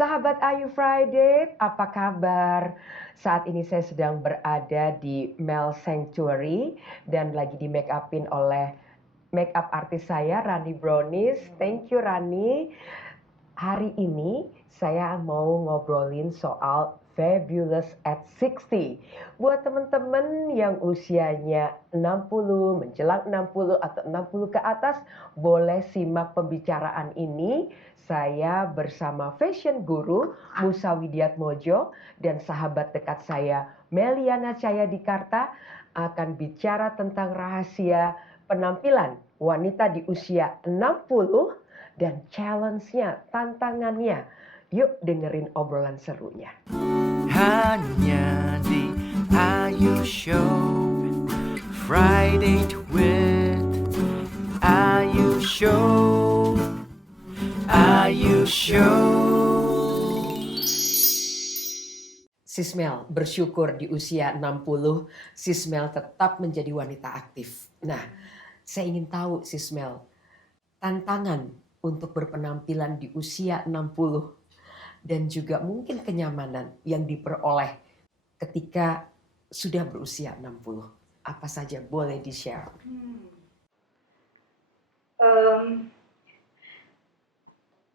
Sahabat Ayu Friday, apa kabar? Saat ini saya sedang berada di Mel Sanctuary dan lagi di make upin oleh makeup artis saya, Rani Brownies. Thank you Rani. Hari ini saya mau ngobrolin soal Fabulous at 60. Buat teman-teman yang usianya 60, menjelang 60 atau 60 ke atas, boleh simak pembicaraan ini. Saya bersama fashion guru Musa Widiatmojo dan sahabat dekat saya Meliana Cayadikarta akan bicara tentang rahasia penampilan wanita di usia 60 dan challenge-nya, tantangannya. Yuk dengerin obrolan serunya. Hanya di Ayu Show, Friday with Ayu Show, Ayu Show. Sismel bersyukur di usia 60, Sismel tetap menjadi wanita aktif. Nah, saya ingin tahu Sismel, tantangan untuk berpenampilan di usia 60 dan juga mungkin kenyamanan yang diperoleh ketika sudah berusia 60. Apa saja boleh di-share?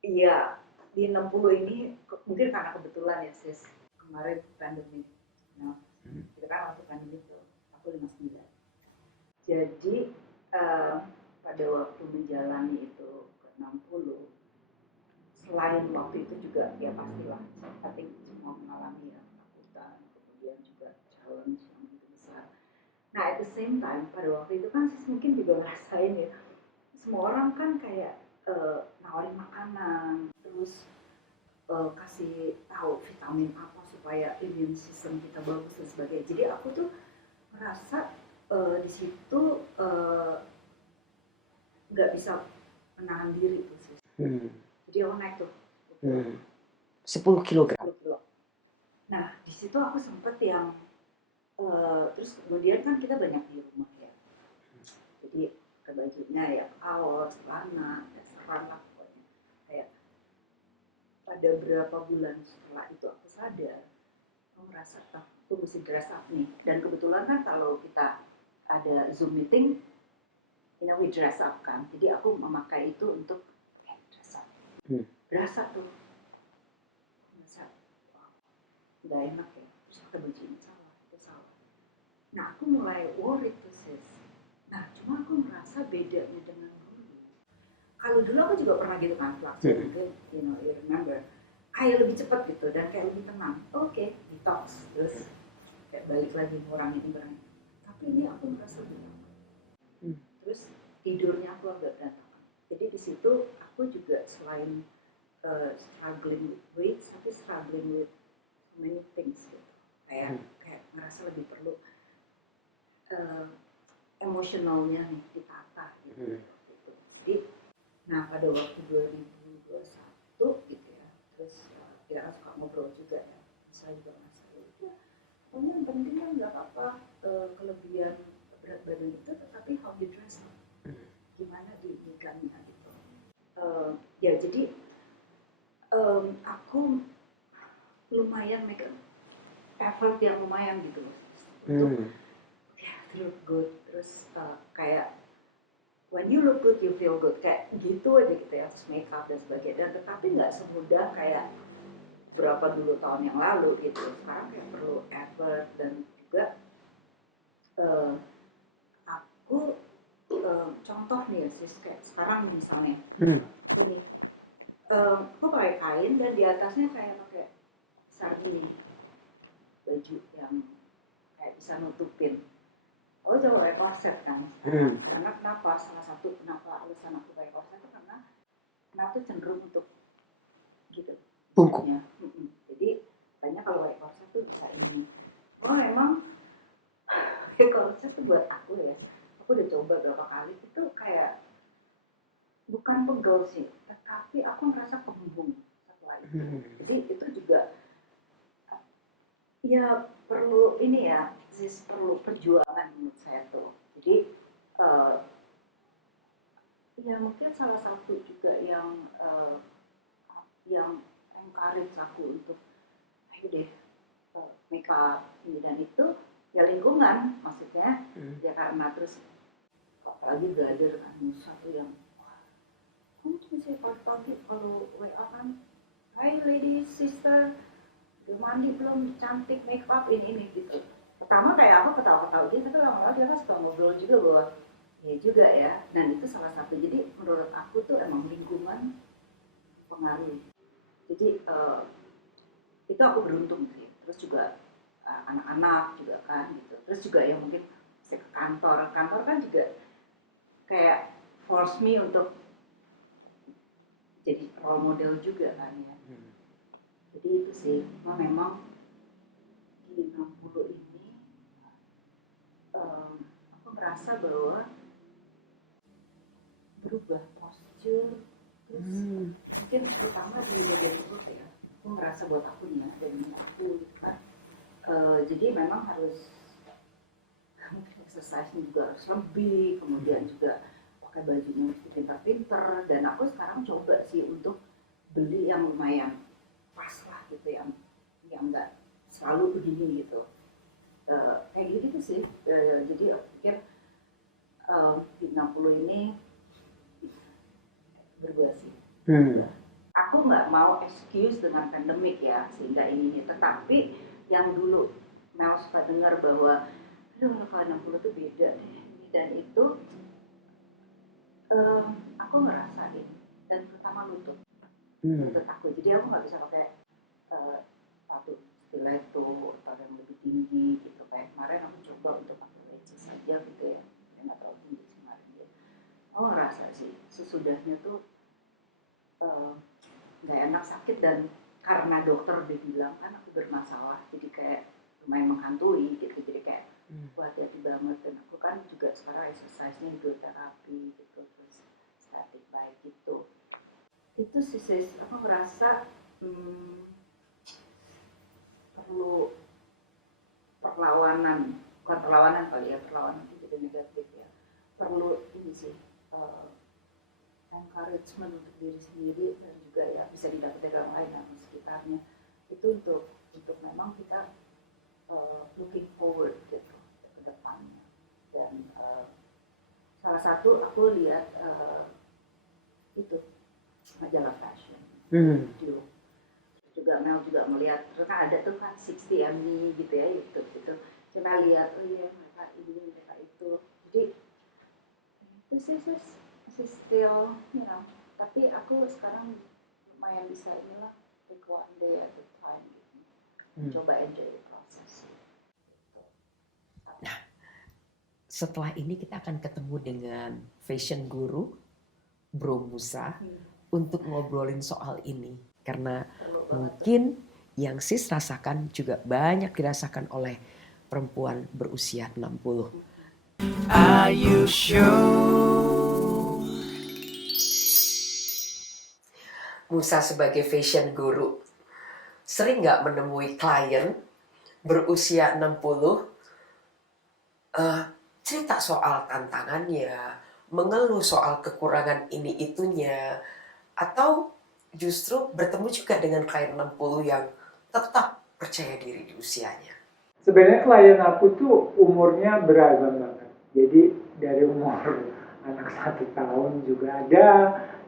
Iya, di 60 ini mungkin karena kebetulan ya sis, kemarin pandemi. Nah, kita kan waktu pandemi tuh, aku 59. Jadi pada waktu menjalani itu ke 60, selain waktu itu juga ya pastilah, I think semua mengalami ya ketakutan, kemudian juga challenge yang begitu besar. Nah, at the same time, pada waktu itu kan sis mungkin juga ngerasain ya, semua orang kan kayak nawarin makanan, terus kasih tahu vitamin apa supaya immune system kita bagus dan sebagainya. Jadi aku tuh merasa di situ nggak bisa menahan diri tuh sih. Jadi aku naik tuh 10 kilogram. 10 kilo. Nah di situ aku sempet yang terus kemudian kan kita banyak di rumah ya. Jadi ke bajunya ya kaos, celana, dasaran lah pokoknya. Kayak pada berapa bulan setelah itu aku sadar, aku merasa aku mesti dress up nih. Dan kebetulan kan kalau kita ada Zoom meeting, we dress up kan. Jadi aku memakai itu untuk dress up. Berasa tuh, merasa wow, nggak enak ya. Terus pakai baju ini salah, itu salah. Nah aku mulai worried tuh sis. Nah cuma aku merasa bedanya dengan dulu. Kalau dulu aku juga pernah gitu kan fluctuate, mungkin you remember, kayak lebih cepat gitu dan kayak lebih tenang. Oke, detox, terus kayak balik lagi ngurangin barang. Tapi ini aku merasa lebih tenang. Terus tidurnya aku agak berantakan. Jadi di situ aku juga selain struggling with weight, tapi struggling with many things gitu. Kayak ngerasa lebih perlu emosionalnya nih ditata gitu. Jadi, nah pada waktu 2021 gitu ya, terus ya suka ngobrol juga ya, saya juga ngasih ya, pokoknya yang penting kan nggak apa-apa kelebihan berat badan itu, tetapi how you dress up, gimana di nikahnya gitu. Ya jadi aku lumayan make effort yang lumayan gitu untuk to look good, terus kayak when you look good you feel good, kayak gitu aja gitu ya, terus make up dan sebagainya. Dan tetapi nggak semudah kayak berapa dulu tahun yang lalu gitu. Sekarang kayak perlu effort dan juga aku contoh nih sis, kayak sekarang misalnya aku nih aku pakai kain dan di atasnya kayak pakai sardini, baju yang kayak bisa nutupin. Oh coba pakai korset kan, karena kenapa? Salah satu kenapa alasan aku pakai korset itu karena tuh cenderung untuk gitu bungkuknya. Jadi banyak kalau pakai korset tuh bisa ini. Oh memang pakai korset tuh buat aku ya, aku udah coba berapa kali itu kayak bukan pegel sih, tetapi aku merasa kembung setelah itu. Jadi itu juga ya perlu ini ya, perlu perjuangan menurut saya tuh. Jadi ya mungkin salah satu juga yang encourage aku untuk ayo deh make up ini dan itu ya lingkungan maksudnya ya karena terus apalagi brother kan satu yang kamu tuh bisa pagi-pagi kalau WA kan hai lady sister udah mandi belum cantik make up ini gitu. Pertama kayak aku ketawa-ketawa dia tapi lama-lama dia kan suka ngobrol juga bahwa ya juga ya dan itu salah satu jadi menurut aku tuh emang lingkungan pengaruh. Jadi itu aku beruntung sih. Terus juga anak-anak juga kan gitu. Terus juga yang mungkin saya ke kantor kan juga kayak force me untuk jadi role model juga kan ya. Jadi itu sih, memang di 60 ini aku merasa bahwa berubah postur terus mungkin terutama di bagian perut ya. Aku merasa buat aku nih ya dari aku gitu kan. Jadi memang harus exercise juga harus lebih, kemudian juga pakai bajunya mesti pintar-pintar dan aku sekarang coba sih untuk beli yang lumayan pas lah gitu yang nggak selalu begini gitu kayak gitu sih jadi aku pikir di 60 ini berubah sih. Aku nggak mau excuse dengan pandemik ya sehingga ini tetapi yang dulu Mel suka dengar bahwa aduh kalau 60 tuh beda deh dan itu aku ngerasain dan terutama lutut aku jadi aku nggak bisa pakai sepatu stiletto atau yang lebih tinggi gitu kayak kemarin aku coba untuk pakai laces saja gitu ya yang nggak terlalu tinggi kemarin ya aku ngerasa sih sesudahnya tuh nggak enak sakit dan karena dokter udah bilang kan aku bermasalah jadi kayak lumayan menghantui gitu jadi kayak hati-hati banget dan aku kan juga sekarang exercise-nya hidroterapi gitu terus static bike gitu itu sih sis aku ngerasa perlu perlawanan bukan perlawanan kali ya perlawanan itu jadi negatif ya perlu ini sih encouragement untuk diri sendiri dan juga ya bisa didapat dari orang lain dan sekitarnya itu untuk memang kita looking forward gitu ke depannya dan salah satu aku lihat itu majalah fashion video juga Mel juga melihat terus kan ada tuh kan 60 ME gitu ya gitu coba lihat oh iya mereka ini mereka itu jadi itu sih masih still you know tapi aku sekarang lumayan bisa inilah take one day at a time gitu. Coba enjoy the process Nah setelah ini kita akan ketemu dengan fashion guru Bro Musa untuk ngobrolin soal ini karena mungkin yang sis rasakan juga banyak dirasakan oleh perempuan berusia 60. Ayu Show. Musa sebagai fashion guru sering nggak menemui klien berusia 60 cerita soal tantangannya, mengeluh soal kekurangan ini itunya, atau justru bertemu juga dengan klien 60 yang tetap percaya diri di usianya? Sebenarnya klien aku tuh umurnya beragam banget. Jadi dari umur anak 1 tahun juga ada,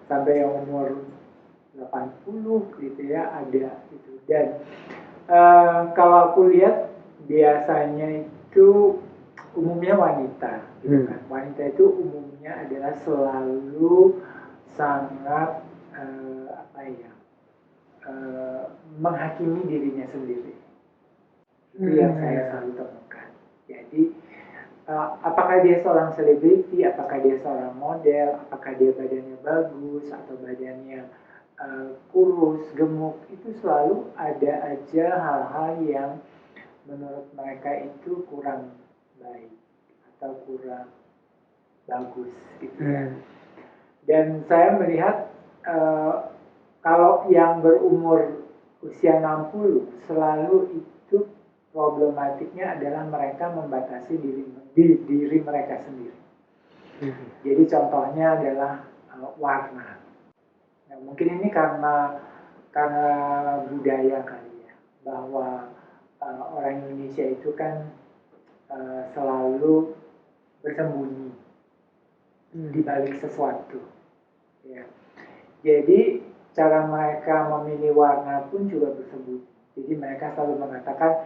sampai yang umur 80 gitu ya ada gitu. Dan kalau aku lihat biasanya itu umumnya wanita gitu kan. Wanita itu umumnya adalah selalu sangat menghakimi dirinya sendiri. Itu yang saya selalu temukan. Jadi apakah dia seorang selebriti, apakah dia seorang model, apakah dia badannya bagus atau badannya kurus, gemuk, itu selalu ada aja hal-hal yang menurut mereka itu kurang baik atau kurang bagus gitu ya. Dan saya melihat kalau yang berumur usia 60 selalu itu problematiknya adalah mereka membatasi diri mereka sendiri. Jadi contohnya adalah warna. Nah, mungkin ini karena karena budaya kali ya, bahwa orang Indonesia itu kan selalu bersembunyi di balik sesuatu. Ya. Jadi cara mereka memilih warna pun juga bersembunyi. Jadi mereka selalu mengatakan,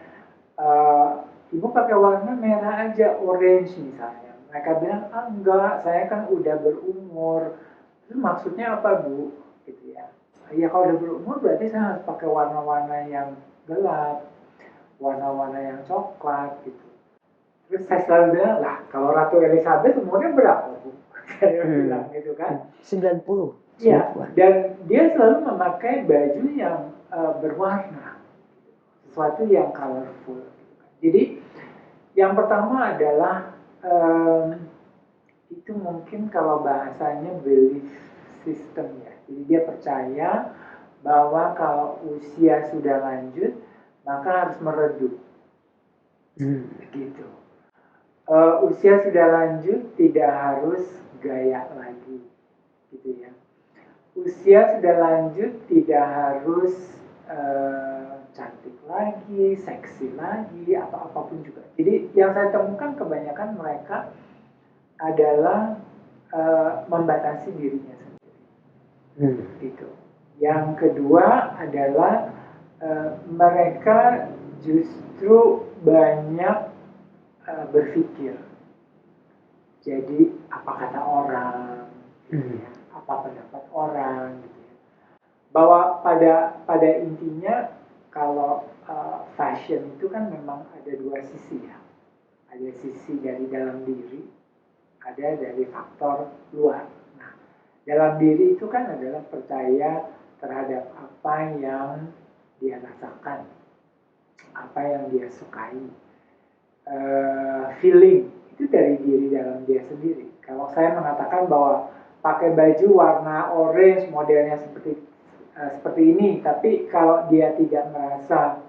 ibu pakai warna merah aja, orange misalnya. Mereka bilang, enggak, saya kan udah berumur. Itu maksudnya apa, Bu? Gitu ya. Ya kalau udah berumur berarti saya harus pakai warna-warna yang gelap, warna-warna yang coklat gitu. Terus saya selalu bilang, lah kalau Ratu Elizabeth umurnya berapa, Bu? Saya bilang gitu kan. 90. Ya, dan dia selalu memakai baju yang berwarna, sesuatu yang colorful. Gitu kan. Jadi yang pertama adalah itu mungkin kalau bahasanya belief system ya. Jadi dia percaya bahwa kalau usia sudah lanjut maka harus meredup. Gitu. Usia sudah lanjut tidak harus gaya lagi, gitu ya. Usia sudah lanjut tidak harus cantik lagi, seksi lagi, atau apapun juga. Jadi yang saya temukan kebanyakan mereka adalah membatasi dirinya sendiri. Gitu. Yang kedua adalah mereka justru banyak berpikir. Jadi apa kata orang, gitu ya, apa pendapat orang, gitu ya. Bahwa pada intinya kalau fashion itu kan memang ada dua sisi ya. Ada sisi dari dalam diri, ada dari faktor luar. Nah, dalam diri itu kan adalah percaya terhadap apa yang dia rasakan, apa yang dia sukai, feeling itu dari diri dalam dia sendiri. Kalau saya mengatakan bahwa pakai baju warna orange modelnya seperti ini, tapi kalau dia tidak merasa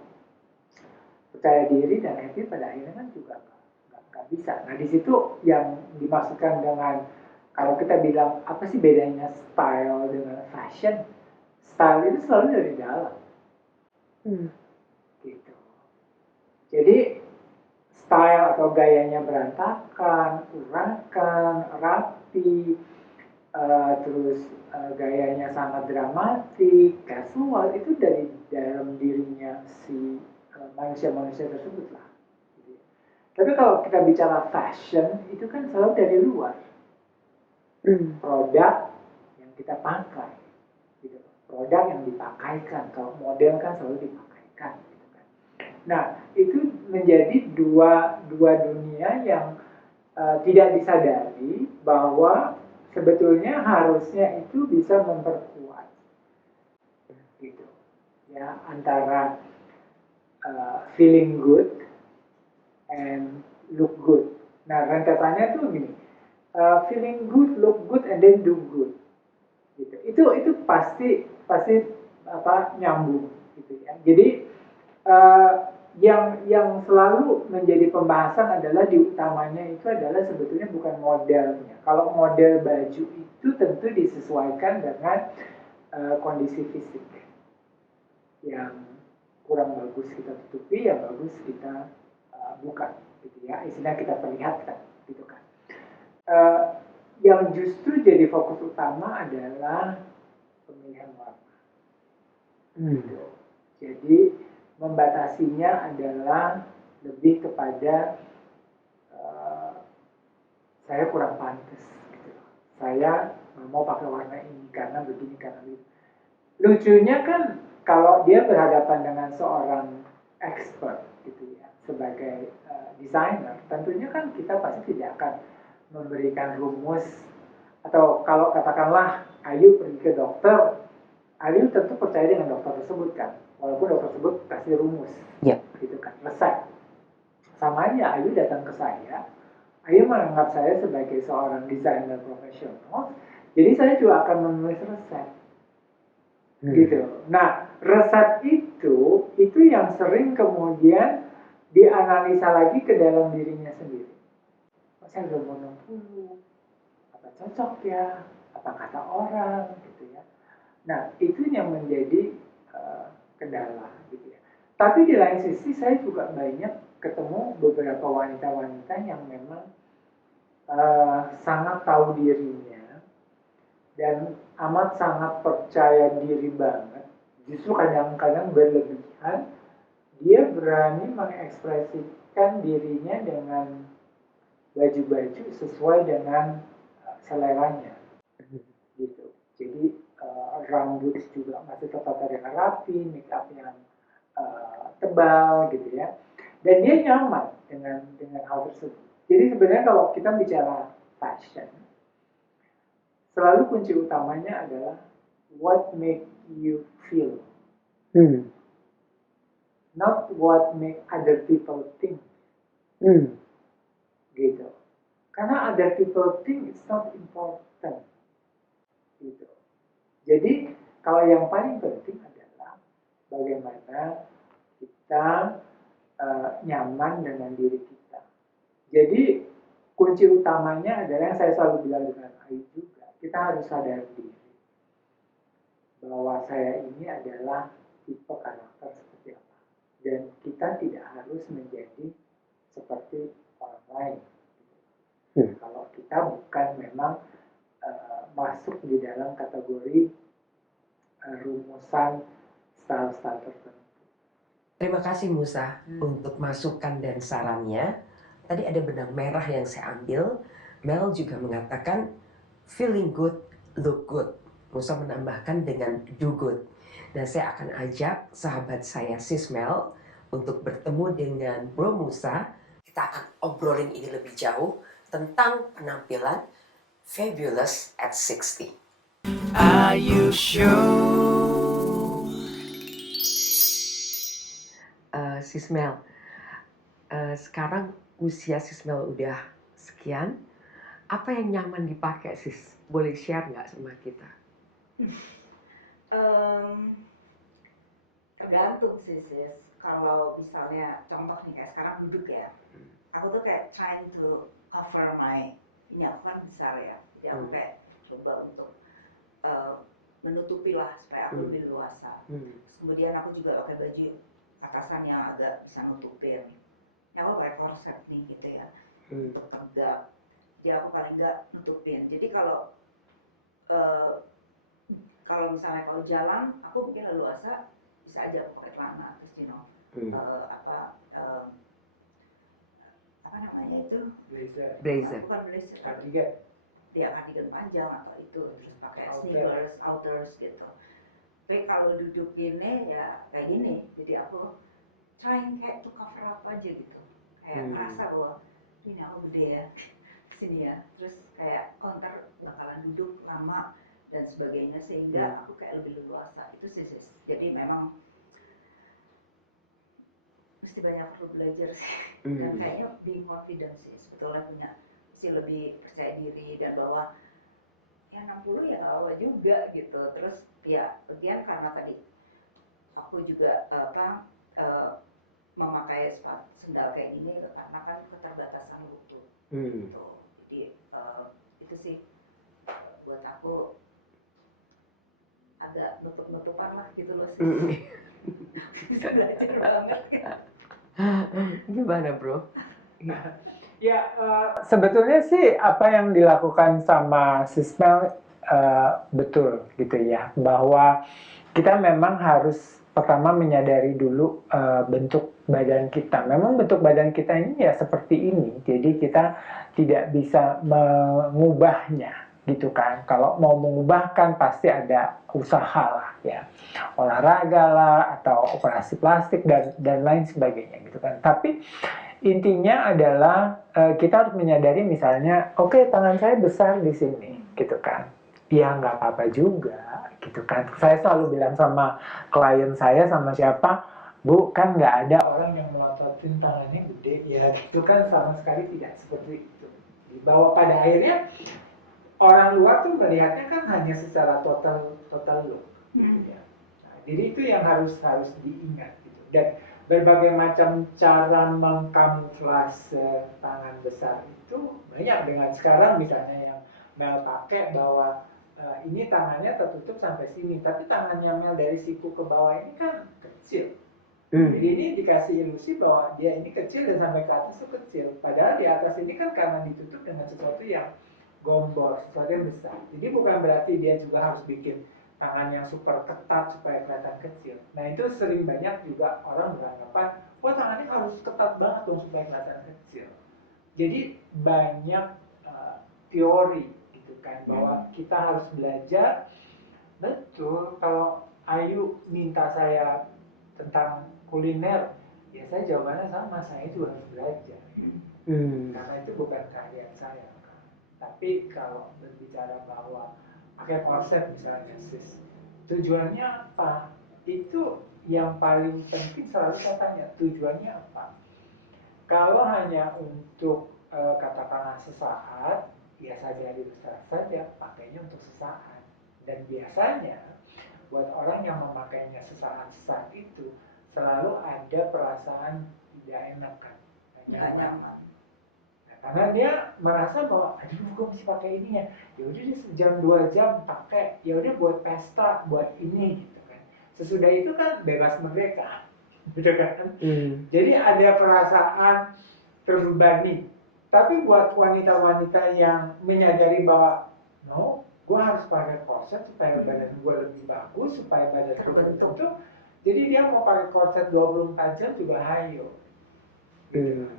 percaya diri dan happy, pada akhirnya kan juga nggak bisa. Nah di situ yang dimaksudkan dengan kalau kita bilang apa sih bedanya style dengan fashion? Style itu selalu dari dalam. Gitu. Jadi style atau gayanya berantakan, urakan, rapi, terus gayanya sangat dramatik, casual, itu dari dalam dirinya si manusia-manusia tersebut lah. Tapi kalau kita bicara fashion, itu kan selalu dari luar. Produk yang kita pakai, gitu. Produk yang dipakaikan, kalau model kan selalu dipakaikan. Gitu kan. Nah, itu menjadi dua dunia yang tidak disadari bahwa sebetulnya harusnya itu bisa memperkuat, gitu. Ya, antara feeling good and look good. Nah, rentetannya tuh gini, feeling good, look good, and then do good. Gitu. Itu pasti apa nyambung, gitu ya. Jadi yang selalu menjadi pembahasan adalah diutamanya itu adalah sebetulnya bukan modelnya. Kalau model baju itu tentu disesuaikan dengan kondisi fisik. Yang kurang bagus kita tutupi, yang bagus kita buka, gitu ya. Istilah kita perlihatkan, gitu kan. Yang justru jadi fokus utama adalah pemilihan warna. Gitu. Jadi membatasinya adalah lebih kepada saya kurang pantas, gitu. Saya mau pakai warna ini karena begini karena itu. Lucunya kan kalau dia berhadapan dengan seorang expert, gitu ya, sebagai desainer, tentunya kan kita pasti tidak akan memberikan rumus, atau kalau katakanlah Ayu pergi ke dokter, Ayu tentu percaya dengan dokter tersebut kan, walaupun dokter tersebut kasih rumus, gitu kan, resep. Sama aja Ayu datang ke saya, Ayu menganggap saya sebagai seorang desainer profesional, jadi saya juga akan menulis resep. Gitu. Nah, resep itu yang sering kemudian dianalisa lagi ke dalam dirinya sendiri. Saya udah mau 60, apa cocok ya, apa kata orang, gitu ya. Nah, itu yang menjadi kendala gitu ya. Tapi di lain sisi saya juga banyak ketemu beberapa wanita-wanita yang memang sangat tahu dirinya dan amat sangat percaya diri banget. Justru kadang-kadang berlebihan, dia berani mengekspresikan dirinya dengan baju-baju sesuai dengan seleranya gitu. Jadi rambut juga masih tetap terlihat rapi, make up yang tebal gitu ya. Dan dia nyaman dengan hal tersebut. Jadi sebenarnya kalau kita bicara fashion, selalu kunci utamanya adalah what make you feel, not what make other people think. Gitu. Karena other people think it's not important. Gitu. Jadi kalau yang paling penting adalah bagaimana kita nyaman dengan diri kita. Jadi kunci utamanya adalah yang saya selalu bilang dengan Ayu juga, kita harus sadar diri bahwa saya ini adalah tipe karakter seperti apa, dan kita tidak harus menjadi seperti orang lain. Kalau kita bukan memang masuk di dalam kategori rumusan style-style tertentu. Terima kasih Musa untuk masukan dan sarannya. Tadi ada benang merah yang saya ambil. Mel juga mengatakan feeling good, look good. Musa menambahkan dengan do good. Dan saya akan ajak sahabat saya Sis Mel untuk bertemu dengan Bro Musa. Kita akan obrolin ini lebih jauh tentang penampilan Fabulous at 60. Are you sure? Sis Mel, sekarang usia Sis Mel udah sekian, apa yang nyaman dipakai Sis? Boleh share nggak sama kita? Tergantung sih sis. Kalau misalnya contoh nih kayak sekarang duduk ya, aku tuh kayak trying to cover my, ini aku kan besar ya, jadi aku kayak coba untuk menutupi lah supaya aku lebih luasa. Kemudian aku juga pakai baju atasan yang agak bisa nutupin. Ya aku pakai korset nih gitu ya, untuk tegak. Jadi aku paling nggak nutupin. Jadi kalau misalnya kalau jalan, aku mungkin leluasa bisa aja aku pakai celana, terus apa namanya itu? Blazer. Bukan blazer. Cardigan. Ya cardigan panjang atau itu, terus pakai sneakers, outers gitu. Tapi kalau duduk ini ya kayak gini, jadi aku trying kayak to cover up aja gitu, kayak ngerasa bahwa ini aku gede ya sini ya, terus kayak counter bakalan duduk lama dan sebagainya, sehingga aku kayak lebih leluasa. Itu sih. Jadi memang mesti banyak perlu belajar sih. Dan kayaknya being confident sih sebetulnya punya, mesti lebih percaya diri dan bahwa ya 60 ya awal juga gitu. Terus ya bagian karena tadi aku juga memakai sendal kayak gini karena kan keterbatasan lutut gitu. Jadi itu sih buat aku agak nutup-nutupan lah gitu loh sih. Bisa belajar banget kan. Gimana bro? Ya, sebetulnya sih apa yang dilakukan sama Sis Mel betul gitu ya, bahwa kita memang harus pertama menyadari dulu bentuk badan kita. Memang bentuk badan kita ini ya seperti ini, jadi kita tidak bisa mengubahnya gitu kan. Kalau mau mengubahkan pasti ada usaha lah ya, olahraga lah atau operasi plastik dan lain sebagainya gitu kan. Tapi intinya adalah kita harus menyadari misalnya, oke, tangan saya besar di sini gitu kan. Ya nggak apa-apa juga gitu kan. Saya selalu bilang sama klien saya, sama siapa, Bu, kan nggak ada orang yang melototin tangannya gede ya, itu kan sama sekali tidak seperti itu. Bahwa pada akhirnya orang luar tuh melihatnya kan hanya secara total look gitu ya. Nah, jadi itu yang harus diingat gitu. Dan berbagai macam cara mengkamuflase tangan besar itu banyak. Dengan sekarang misalnya yang Mel pakai bahwa ini tangannya tertutup sampai sini, tapi tangannya Mel dari siku ke bawah ini kan kecil. Jadi ini dikasih ilusi bahwa dia ini kecil dan sampai ke atas itu kecil. Padahal di atas ini kan karena ditutup dengan sesuatu yang gombos, sesuatu yang besar. Jadi bukan berarti dia juga harus bikin tangan yang super ketat supaya kelihatan kecil. Nah itu sering banyak juga orang beranggapan, wah tangannya harus ketat banget dong supaya kelihatan kecil. Jadi banyak teori gitu kan, bahwa kita harus belajar. Betul, kalau Ayu minta saya tentang kuliner, ya saya jawabannya sama, saya juga harus belajar. Karena itu bukan keahlian saya. Tapi kalau berbicara bahwa pakai korset misalnya sis, tujuannya apa? Itu yang paling penting selalu saya tanya, tujuannya apa? Kalau hanya untuk katakanlah sesaat, ya sadari saja pakainya untuk sesaat. Dan biasanya buat orang yang memakainya sesaat-sesaat itu selalu ada perasaan tidak enak kan, nggak nyaman. Nah, karena dia merasa bahwa aduh gue mesti pakai ini ya, ya udah dia sejam 2 jam pakai, ya udah buat pesta, buat ini gitu kan. Sesudah itu kan bebas merdeka, gitu kan. Jadi ada perasaan terbebani. Tapi buat wanita-wanita yang menyadari bahwa no, gue harus pakai korset supaya badan gue lebih bagus, supaya badan gue terbentuk. Jadi dia mau pakai korset 24 jam juga hayo.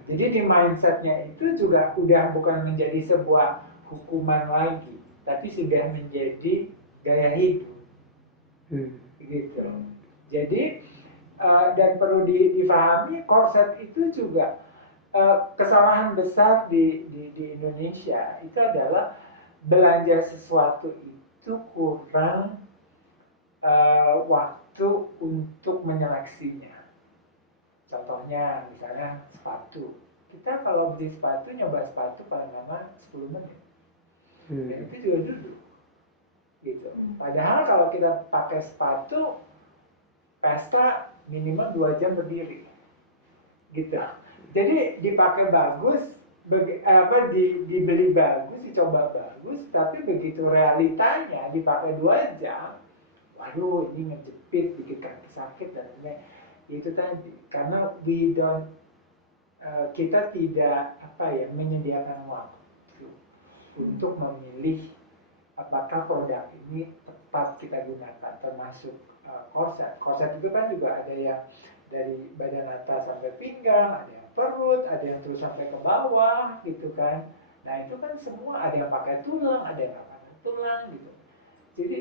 Jadi di mindsetnya itu juga udah bukan menjadi sebuah hukuman lagi, tapi sudah menjadi gaya hidup. Gitu. Jadi dan perlu difahami korset itu juga kesalahan besar di Indonesia itu adalah belanja sesuatu itu kurang waktu untuk menyeleksinya. Contohnya misalnya sepatu. Kita kalau beli sepatu, nyoba sepatu paling lama 10 menit. Dan itu juga duduk. Gitu. Padahal kalau kita pakai sepatu, pesta minimal 2 jam berdiri. Gitu. Jadi dipakai bagus, dibeli bagus, dicoba bagus, tapi begitu realitanya dipakai 2 jam, waduh ini ngejepit, bikin kaki sakit dan lain-lain. Itu tadi, karena kita tidak menyediakan waktu untuk memilih apakah produk ini tepat kita gunakan, termasuk korset. Korset itu kan juga ada yang dari badan atas sampai pinggang, ada yang perut, ada yang terus sampai ke bawah, gitu kan. Nah itu kan semua ada yang pakai tulang, ada yang nggak pakai tulang, gitu. Jadi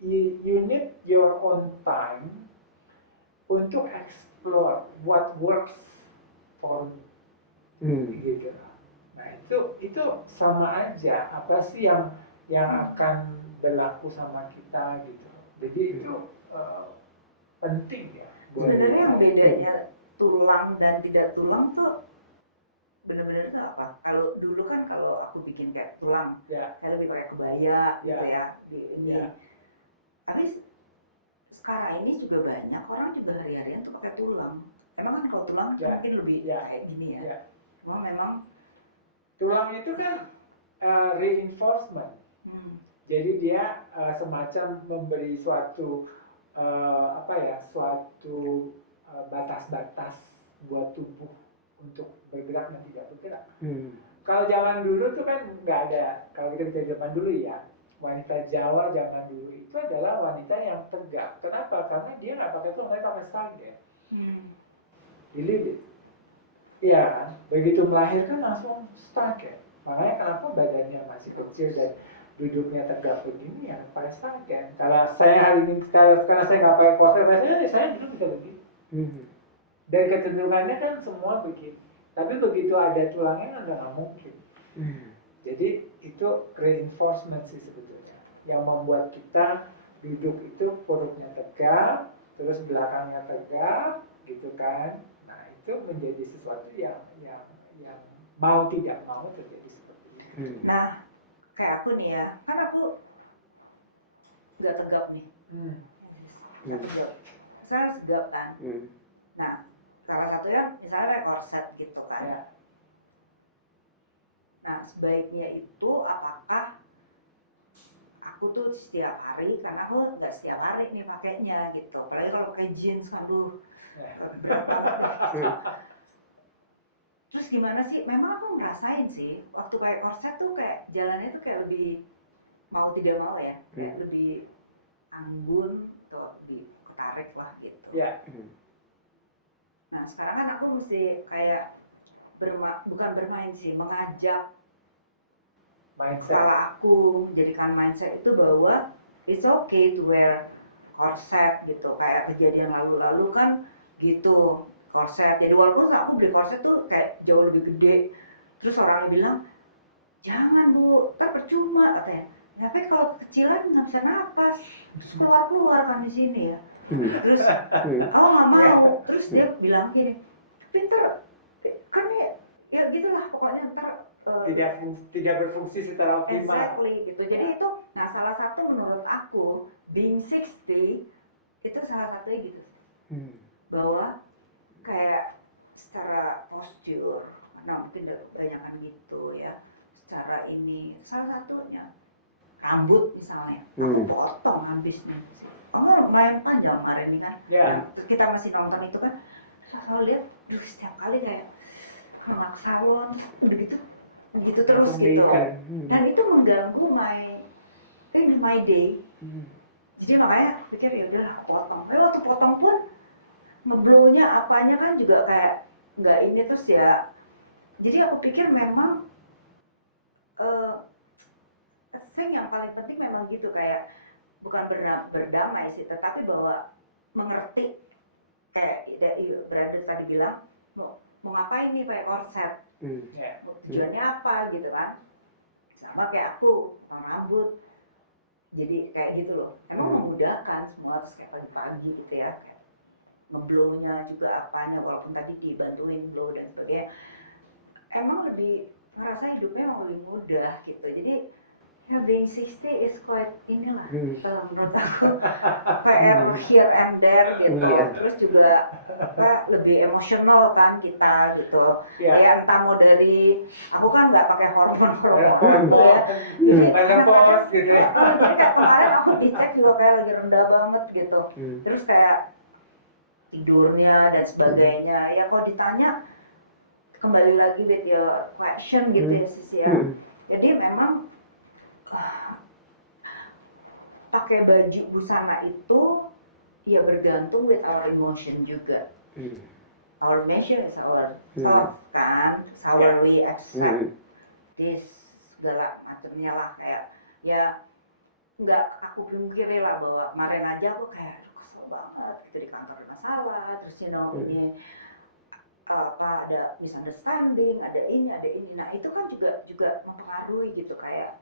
you need your own time untuk explore what works for me, gitu. Nah itu sama aja, apa sih yang akan berlaku sama kita, gitu. Jadi itu penting ya. Sebenarnya yang bedanya tulang dan tidak tulang tuh bener-bener tuh apa? Kalau dulu kan kalau aku bikin kayak tulang, saya lebih pakai kebaya gitu ya. Tapi sekarang ini juga banyak orang juga hari-harian tuh pakai tulang. Emang kan kalau tulang mungkin lebih kayak gini ya. Cuma memang tulang itu kan reinforcement. Jadi dia semacam memberi suatu suatu batas-batas buat tubuh untuk bergerak dan tidak bergerak. Kalau zaman dulu tuh kan nggak ada. Kalau kita bicara zaman dulu ya, wanita Jawa zaman dulu itu adalah wanita yang tegak. Kenapa? Karena dia nggak pakai tulang, dia pakai sarden. Dililit. Iya, begitu melahirkan langsung stuck ya. Makanya kenapa badannya masih kecil dan duduknya tegak begini ya pakai sarden. Kalau saya hari ini karena saya nggak pakai korset, saya dulu bisa begitu. Dan kecenderungannya kan semua begitu. Tapi begitu ada tulangnya nggak mungkin. Jadi itu reinforcement sih sebetulnya, yang membuat kita duduk itu perutnya tegak, terus belakangnya tegak, gitu kan. Nah itu menjadi sesuatu yang mau tidak mau terjadi seperti itu. Nah kayak aku nih ya, kan aku nggak tegap nih. Saya harus tegap kan. Nah salah satunya misalnya kayak korset gitu kan. Nah sebaiknya itu apakah aku aku tuh setiap hari, karena aku nggak setiap hari nih pakainya gitu, apalagi kalau pakai jeans, aduh berat banget deh gitu. Terus gimana sih, memang aku ngerasain sih waktu pakai korset tuh kayak jalannya tuh kayak lebih mau tidak mau ya, kayak lebih anggun atau lebih ketarik lah gitu. Ya. Nah sekarang kan aku mesti kayak bukan bermain sih, mengajak Mindset. kepala aku menjadikan mindset itu bahwa it's okay to wear corset gitu. Kayak kejadian lalu-lalu kan gitu, corset. Jadi walaupun aku beli corset tuh kayak jauh lebih gede, terus orang bilang jangan bu, ntar percuma katanya. Tapi kalau kecilan nggak bisa napas, terus keluar kan di sini ya. Terus aku nggak mau. Terus dia bilang gini, pinter kan ya gitulah pokoknya ntar tidak berfungsi secara optimal. exactly gitu. Jadi itu, nah salah satu menurut aku being 60 itu salah satunya gitu, bahwa kayak secara postur, nah mungkin kebanyakan gitu ya, secara ini salah satunya rambut misalnya, aku potong habis nih. Kamu lumayan panjang kemarin nih kan, terus kita masih nonton itu kan, selalu lihat, setiap kali kayak anak salon, udah gitu terus gitu, dan itu mengganggu my day. Jadi makanya pikir ya udahlah potong. Tapi waktu potong pun ngeblownya apanya kan juga kayak nggak ini terus ya. Jadi aku pikir memang thing yang paling penting memang gitu, kayak bukan berdamai sih, tetapi bahwa mengerti, kayak Brother tadi bilang mau ngapain nih pakai korset, tujuannya apa gitu kan. Sama kayak aku rambut, jadi kayak gitu loh, emang memudahkan semua, terus kayak pagi-pagi gitu ya, kayak ngeblownya juga apanya, walaupun tadi dibantuin blow dan sebagainya, emang lebih ngerasa hidupnya emang lebih mudah gitu. Jadi ya being 60 is quite inilah menurut aku PR here and there gitu. Terus juga lebih emosional kan kita gitu. Kayak entah mau dari, aku kan nggak pakai hormon gitu ya. Jadi kadang-kadang gitu ya. jadi kayak kemarin aku dicek juga kayak lagi rendah banget gitu. Terus kayak tidurnya dan sebagainya. Ya kalau ditanya kembali lagi with your question gitu ya Sis ya. Jadi memang pakai baju busana itu ya bergantung with our emotion juga. Our emotion is our thought kan, how we accept this segala macamnya lah, kayak ya nggak aku pungkiri lah bahwa kemarin aja aku kayak kesel banget gitu, di kantor ada masalah, terus ini apa ada misunderstanding, ada ini. Nah itu kan juga mempengaruhi gitu, kayak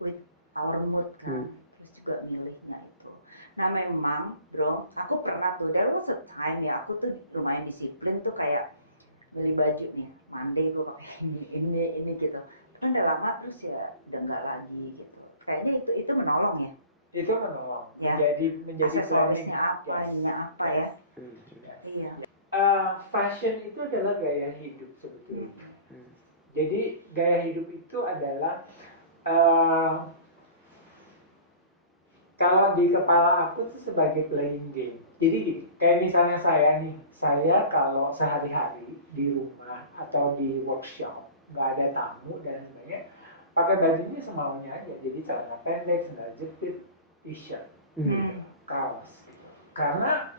with our mood kan, terus juga milihnya itu. Nah memang bro, aku pernah tuh, there was a time ya, aku tuh lumayan disiplin tuh, kayak beli baju nih, Monday gue pakai ini gitu. Kan udah lama terus ya udah nggak lagi gitu. Kayaknya itu menolong ya. Itu menolong, Ya. menjadi planning. Aksesorisnya apa, ininya apa ya. Iya. Fashion itu adalah gaya hidup sebetulnya. Jadi gaya hidup itu adalah kalau di kepala aku tuh sebagai playing game. Jadi kayak misalnya saya kalau sehari-hari di rumah atau di workshop nggak ada tamu dan sebagainya, pakai bajunya semaunya aja. Jadi celana pendek, sandal jepit, t-shirt, kaos. Gitu. Karena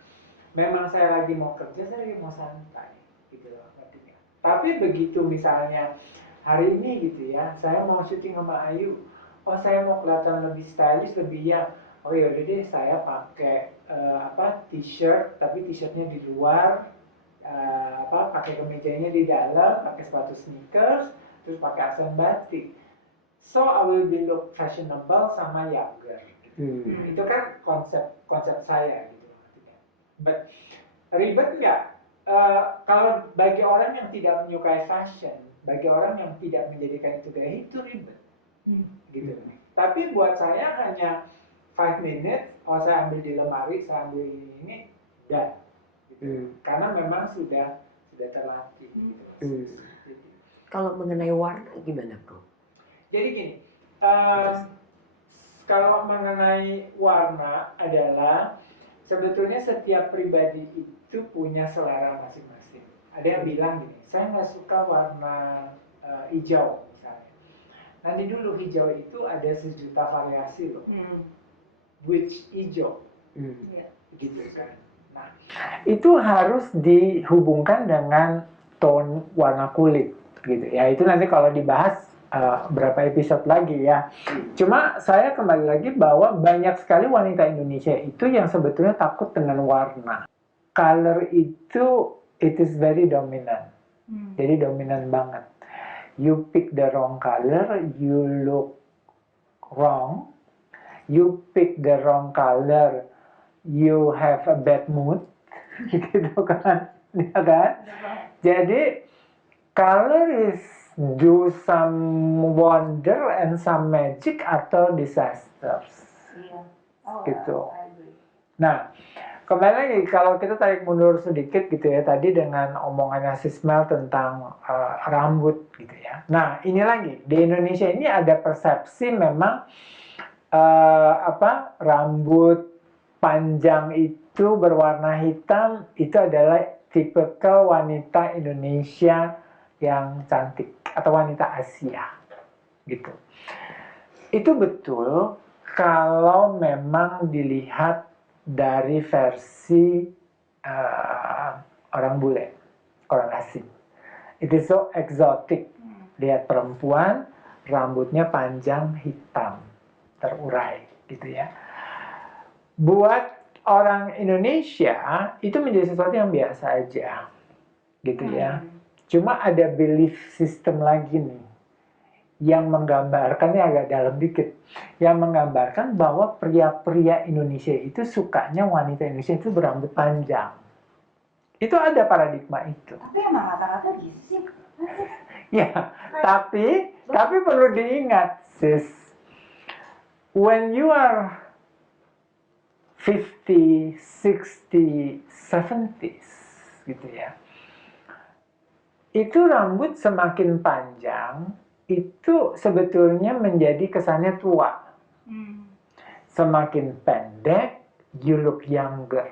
memang saya lagi mau kerja, saya lagi mau santai, gitu loh artinya. Tapi begitu misalnya hari ini gitu ya, saya mau syuting sama Ayu, oh saya mau kelihatan lebih stylish, lebih yang, oh yaudah deh saya pakai t-shirt, tapi t-shirtnya di luar, pakai kemejanya di dalam, pakai sepatu sneakers, terus pakai aksen batik. So I will be look fashionable sama younger. Itu kan konsep saya gitu. But ribet nggak? Kalau bagi orang yang tidak menyukai fashion, bagi orang yang tidak menjadikan itu gaya itu ribet, gitu. Tapi buat saya hanya 5 minutes, saya ambil di lemari, saya ambil ini, dan gitu. Karena memang sudah terlatih. Gitu. Kalau mengenai warna gimana bro? Jadi gini, kalau mengenai warna adalah sebetulnya setiap pribadi itu punya selera masing-masing. Ada yang bilang gini, saya nggak suka warna hijau misalnya. Nanti dulu hijau itu ada sejuta variasi loh. Which hijau, gitu kan. Nah, itu harus dihubungkan dengan tone warna kulit, gitu ya. Itu nanti kalau dibahas berapa episode lagi ya. Cuma saya kembali lagi bahwa banyak sekali wanita Indonesia itu yang sebetulnya takut dengan warna. Color itu it is very dominant. Jadi dominan banget. You pick the wrong color, you look wrong. You pick the wrong color, you have a bad mood, gitu kan, ya kan? Jadi color is do some wonder and some magic atau disasters, gitu. Nah, kembali lagi kalau kita tarik mundur sedikit gitu ya, tadi dengan omongannya Sismel tentang rambut gitu ya. Nah, ini lagi di Indonesia ini ada persepsi memang rambut panjang itu berwarna hitam itu adalah tipikal wanita Indonesia yang cantik atau wanita Asia gitu. Itu betul kalau memang dilihat dari versi orang bule, orang asing. It is so exotic. Lihat perempuan rambutnya panjang hitam terurai gitu ya. Buat orang Indonesia itu menjadi sesuatu yang biasa aja gitu ya. Cuma ada belief system lagi nih yang menggambarkan, ini agak dalam dikit, yang menggambarkan bahwa pria-pria Indonesia itu sukanya wanita Indonesia itu berambut panjang. Itu ada paradigma itu. Tapi emang rata-rata gitu sih. Ya, tapi perlu diingat sis, when you are 50, 60, 70s gitu ya, itu rambut semakin panjang itu sebetulnya menjadi kesannya tua. Semakin pendek, you look younger.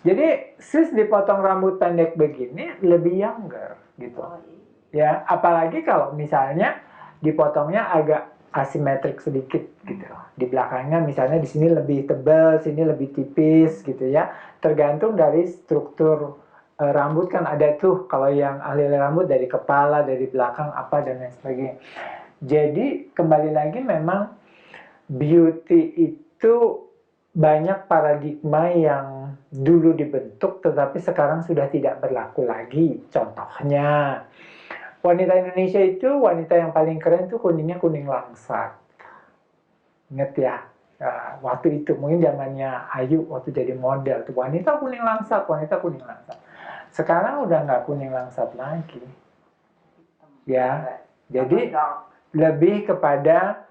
Jadi sis dipotong rambut pendek begini lebih younger gitu. Ya, apalagi kalau misalnya dipotongnya agak asimetrik sedikit gitu. Di belakangnya misalnya di sini lebih tebal, sini lebih tipis gitu ya. Tergantung dari struktur rambut kan ada tuh kalau yang ahli rambut dari kepala, dari belakang apa dan lain sebagainya. Jadi kembali lagi memang beauty itu banyak paradigma yang dulu dibentuk tetapi sekarang sudah tidak berlaku lagi. Contohnya wanita Indonesia itu, wanita yang paling keren tuh kuningnya kuning langsat. Ingat ya, waktu itu mungkin zamannya Ayu waktu jadi model tuh wanita kuning langsat, wanita kuning langsat. Sekarang udah nggak kuning langsat lagi. Ya, jadi lebih kepada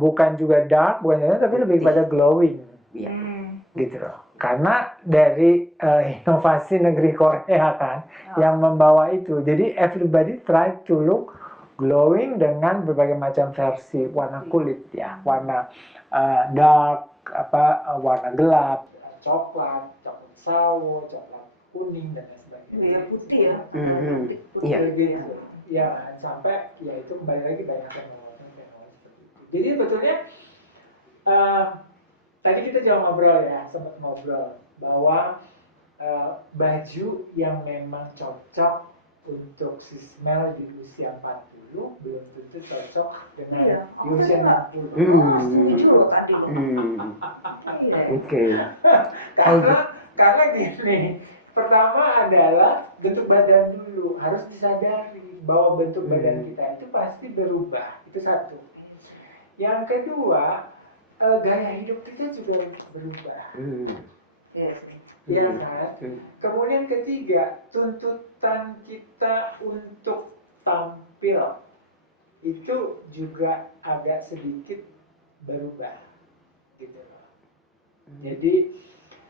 bukan juga dark, tapi lebih kepada glowing. Gitu loh. Karena dari inovasi negeri Korea kan yang membawa itu. Jadi everybody try to look glowing dengan berbagai macam versi warna kulit ya, warna dark, warna gelap, coklat sawo, coklat kuning dan lain sebagainya. Putih ya. Iya. Gitu. Ya, sampai ya itu kembali lagi banyak teknologi seperti itu. Jadi sebetulnya tadi kita juga ngobrol ya, sempat ngobrol bahwa baju yang memang cocok untuk si Smell di usia 40 belum tentu cocok dengan di usia 60. Itu loh tadi. Oke. Karena gini, pertama adalah bentuk badan dulu harus disadari bahwa bentuk badan kita itu pasti berubah, itu satu. Yang kedua, gaya hidup kita juga berubah. Ya kan? Kemudian ketiga, tuntutan kita untuk tampil itu juga agak sedikit berubah gitu loh. Jadi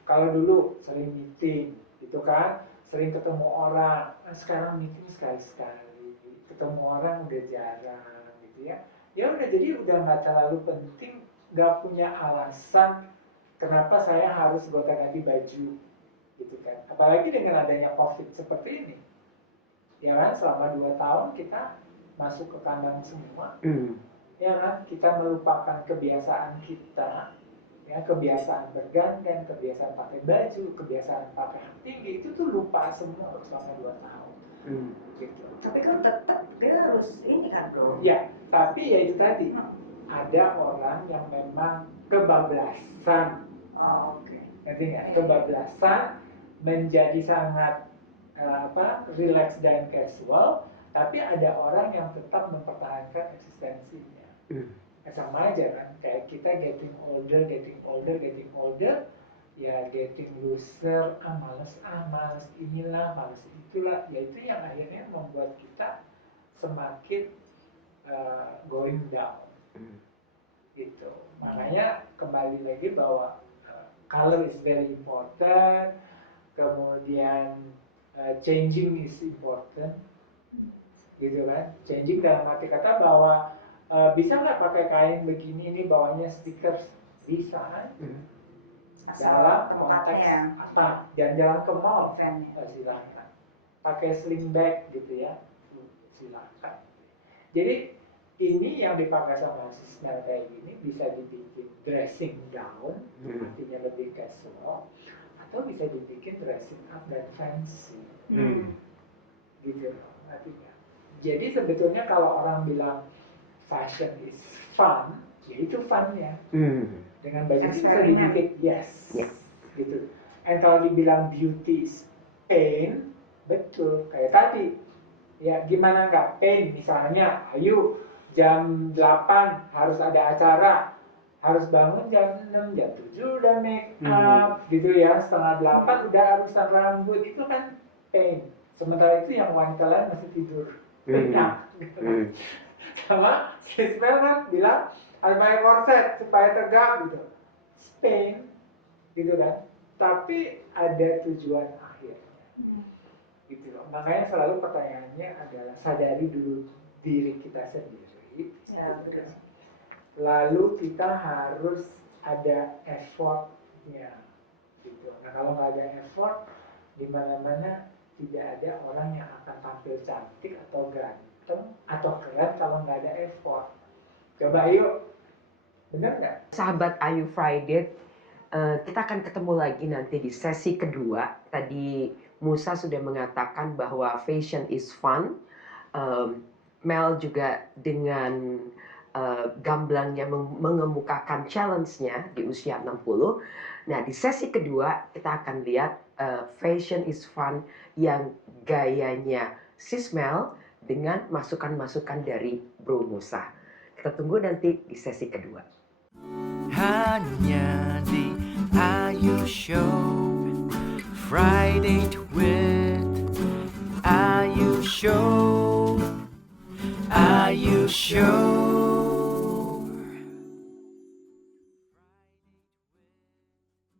kalau dulu sering meeting gitu kan, sering ketemu orang, sekarang meeting sekali-sekali, ketemu orang udah jarang gitu ya. Ya udah, jadi udah nggak terlalu penting nggak punya alasan kenapa saya harus gonta-ganti baju gitu kan. Apalagi dengan adanya COVID seperti ini. Ya kan, selama 2 tahun kita masuk ke kandang semua. Ya kan, kita melupakan kebiasaan kita, ya, kebiasaan berdandan, kebiasaan pakai baju, kebiasaan pakai hak tinggi, itu tuh lupa semua selama 2 tahun. Gitu. Tapi kan tetap dia harus ini kan bro. Ya, tapi ya itu tadi, ada orang yang memang kebablasan. Oh, oke. Ngerti nggak? Kebablasan menjadi sangat relax dan casual, tapi ada orang yang tetap mempertahankan eksistensinya. Sama aja kan, kayak kita getting older, ya getting looser, males inilah, males itulah, ya itu yang akhirnya membuat kita semakin going down. Gitu. Makanya kembali lagi bahwa color is very important, kemudian changing is important, gitu kan. Changing dalam arti kata bahwa bisa nggak pakai kain begini ini bawahnya stickers, bisa kan? Dalam konteks apa? Jalan-jalan ke mall, silakan. Pakai sling bag gitu ya, silakan. Jadi ini yang dipakai sama Sismel kayak gini bisa dibikin dressing down, artinya lebih casual, atau bisa dibikin dressing up dan fancy. Gitu artinya. Jadi sebetulnya kalau orang bilang fashion is fun, ya itu funnya. Dengan baju itu bisa dibikin yes. Gitu. And kalau dibilang beauty is pain, betul. Kayak tadi, ya gimana nggak pain? Misalnya, ayo jam 8 harus ada acara, harus bangun jam 6, jam 7 udah make up, gitu ya, setengah 8 udah harusan rambut, itu kan pain. Sementara itu yang wanita lain masih tidur. Sama Sismel kan bilang harus pakai korset supaya tegak gitu. Pain, gitu kan. Tapi ada tujuan akhirnya. Gitu loh. Makanya selalu pertanyaannya adalah sadari dulu diri kita sendiri. Ya, betul. Lalu kita harus ada effortnya, gitu. Nah kalau nggak ada effort, di mana-mana tidak ada orang yang akan tampil cantik atau ganteng atau keren kalau nggak ada effort. Coba yuk, bener nggak? Sahabat Ayu Friday, kita akan ketemu lagi nanti di sesi kedua. Tadi Musa sudah mengatakan bahwa fashion is fun. Mel juga dengan gamblangnya mengemukakan challenge-nya di usia 60. Nah, di sesi kedua kita akan lihat fashion is fun yang gayanya Sismel dengan masukan-masukan dari Bro Musa. Kita tunggu nanti di sesi kedua. Hanya di Ayu Show, Friday with Ayu Show, Ayu Show.